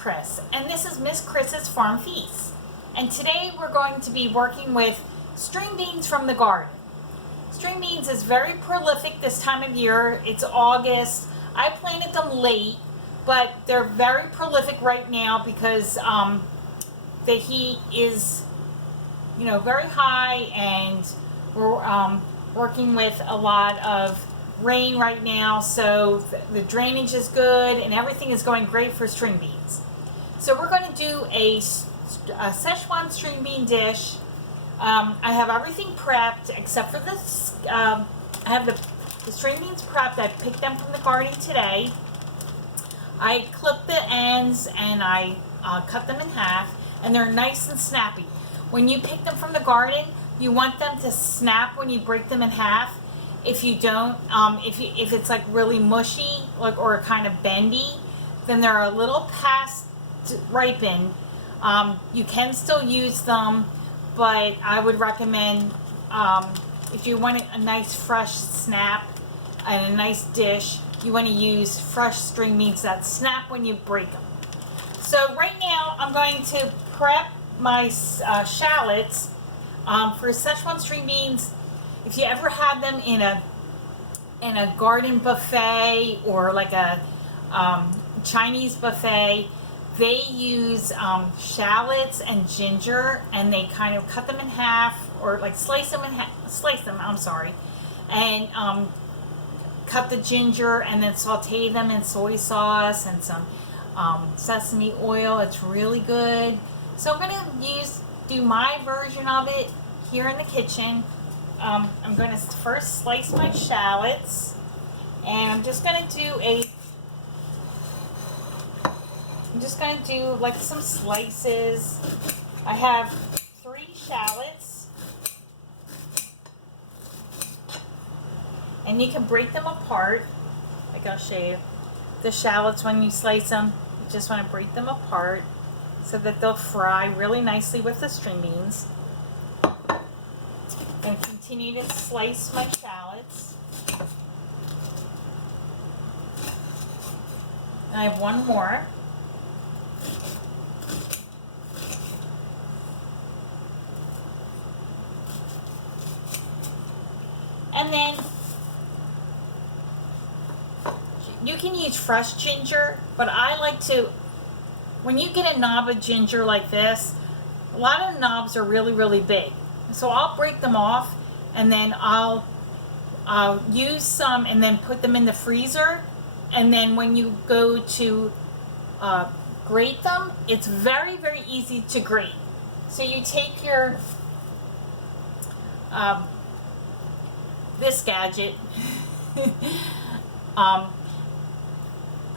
Chris, and this is Miss Chris's Farm Feast. And today we're going to be working with string beans from the garden. String beans is very prolific this time of year. It's August. I planted them late, but they're very prolific right now because the heat is, very high, and we're working with a lot of rain right now, so the drainage is good and everything is going great for string beans. So we're going to do a Szechuan string bean dish. I have everything prepped except for this. I have the string beans prepped. I picked them from the garden today. I clipped the ends and I cut them in half, and they're nice and snappy. When you pick them from the garden, you want them to snap when you break them in half. If you don't, if it's like really mushy, or kind of bendy, then they're a little past ripened. You can still use them, but I would recommend, if you want a nice fresh snap and a nice dish, you want to use fresh string beans that snap when you break them. So right now I'm going to prep my shallots for Szechuan string beans. If you ever had them in a garden buffet or like a Chinese buffet, they use shallots and ginger, and they kind of cut them in half, or like slice them, and cut the ginger and then saute them in soy sauce and some sesame oil. It's really good. So I'm going to do my version of it here in the kitchen. I'm going to first slice my shallots, and I'm just going to do like some slices. I have 3 shallots, and you can break them apart. Like, I'll show you the shallots. When you slice them, you just want to break them apart so that they'll fry really nicely with the string beans. And continue to slice my shallots. And I have one more. And then you can use fresh ginger, but I like to, when you get a knob of ginger like this, a lot of knobs are really, really big. So I'll break them off, and then I'll use some and then put them in the freezer. And then when you go to grate them, it's very, very easy to grate. So you take your this gadget. I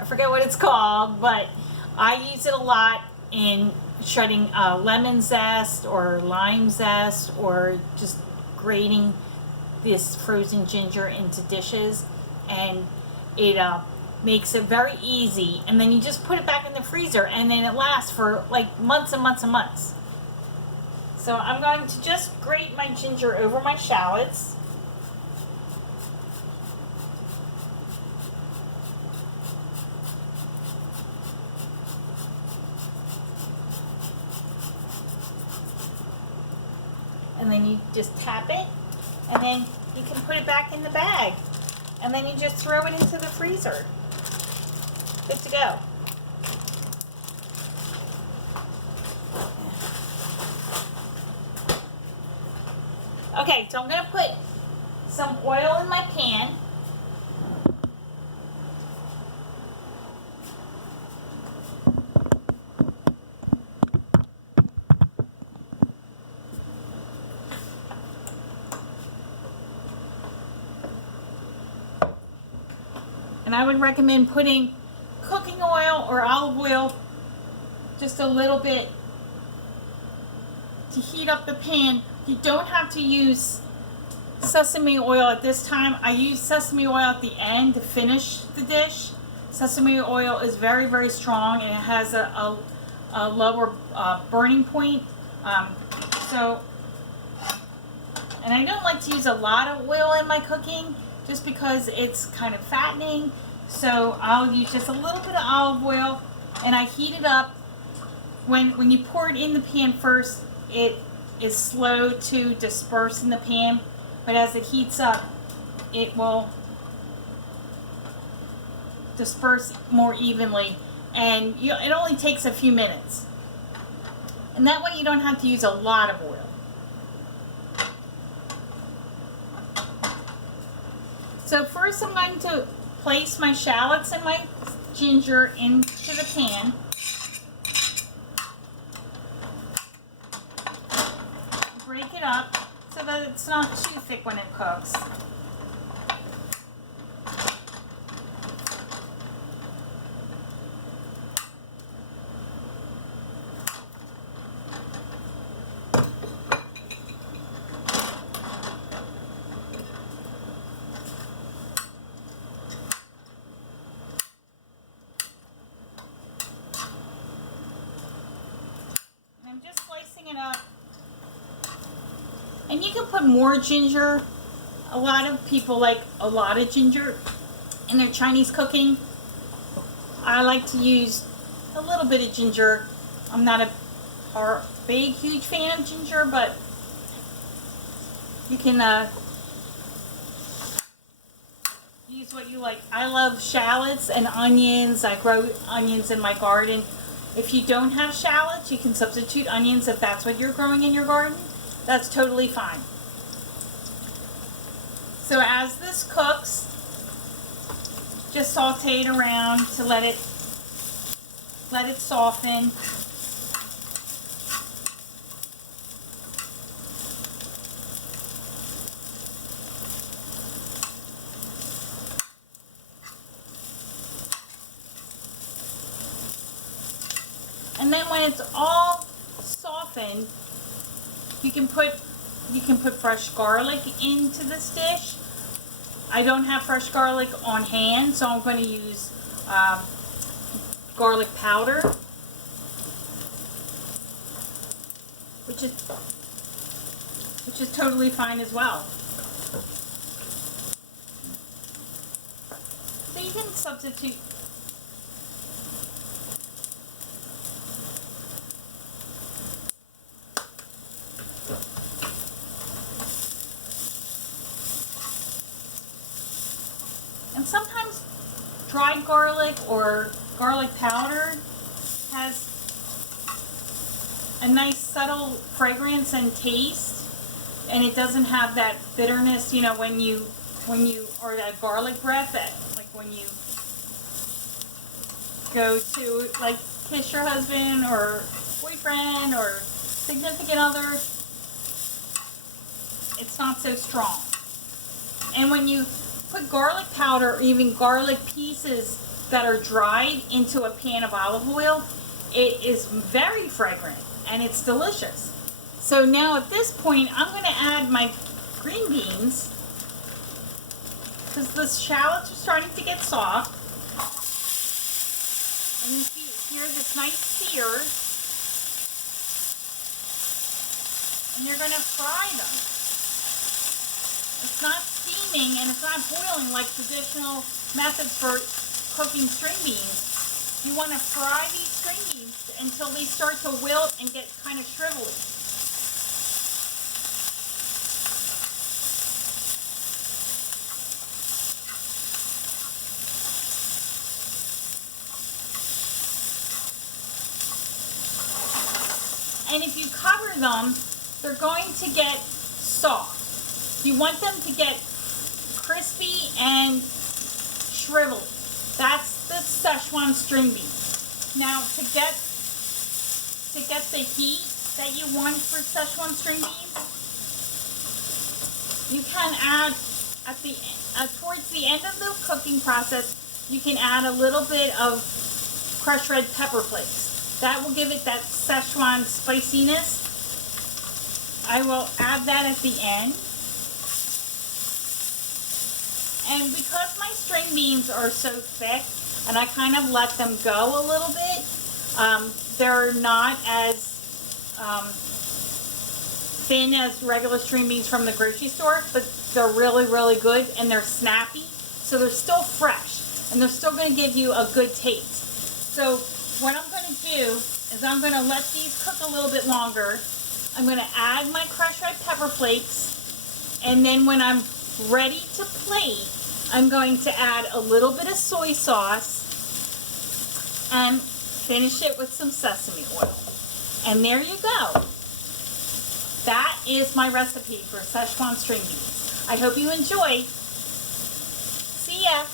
forget what it's called, but I use it a lot in shredding lemon zest or lime zest, or just grating this frozen ginger into dishes, and it makes it very easy. And then you just put it back in the freezer, and then it lasts for like months and months and months. So I'm going to just grate my ginger over my shallots. And then you just tap it, and then you can put it back in the bag, and then you just throw it into the freezer. Good to go. Okay, so I'm going to put some oil in my pan. And I would recommend putting cooking oil or olive oil, just a little bit, to heat up the pan. You don't have to use sesame oil at this time. I use sesame oil at the end to finish the dish. Sesame oil is very, very strong, and it has a lower burning point. And I don't like to use a lot of oil in my cooking just because it's kind of fattening. So I'll use just a little bit of olive oil and I heat it up. When you pour it in the pan first, it is slow to disperse in the pan, but as it heats up, it will disperse more evenly, and it only takes a few minutes. And that way you don't have to use a lot of oil. So first I'm going to place my shallots and my ginger into the pan. Break it up so that it's not too thick when it cooks. I'm just slicing it up. And you can put more ginger. A lot of people like a lot of ginger in their Chinese cooking. I like to use a little bit of ginger. I'm not a big, huge fan of ginger, but you can use what you like. I love shallots and onions. I grow onions in my garden. If you don't have shallots, you can substitute onions if that's what you're growing in your garden. That's totally fine. So as this cooks, just saute it around to let it soften. And then when it's all softened, you can put fresh garlic into this dish. I don't have fresh garlic on hand, so I'm going to use garlic powder, which is totally fine as well. So you can substitute. And sometimes dried garlic or garlic powder has a nice subtle fragrance and taste, and it doesn't have that bitterness, you know, when you or that garlic breath that like when you go to like kiss your husband or boyfriend or significant other. It's not so strong. And when you put garlic powder or even garlic pieces that are dried into a pan of olive oil, it is very fragrant and it's delicious. So now at this point, I'm going to add my green beans because the shallots are starting to get soft. And you hear this nice sear. And you're going to fry them. It's not steaming and it's not boiling like traditional methods for cooking string beans. You want to fry these string beans until they start to wilt and get kind of shrivelly. And if you cover them, they're going to get soft. You want them to get crispy and shrivelly. That's the Szechuan string bean. Now to get the heat that you want for Szechuan string beans, you can add towards the end of the cooking process, you can add a little bit of crushed red pepper flakes. That will give it that Szechuan spiciness. I will add that at the end. And because my string beans are so thick, and I kind of let them go a little bit, they're not as thin as regular string beans from the grocery store, but they're really, really good, and they're snappy, so they're still fresh, and they're still going to give you a good taste. So what I'm going to do is I'm going to let these cook a little bit longer. I'm going to add my crushed red pepper flakes, and then when I'm ready to plate, I'm going to add a little bit of soy sauce and finish it with some sesame oil. And there you go. That is my recipe for Szechuan string beans. I hope you enjoy. See ya.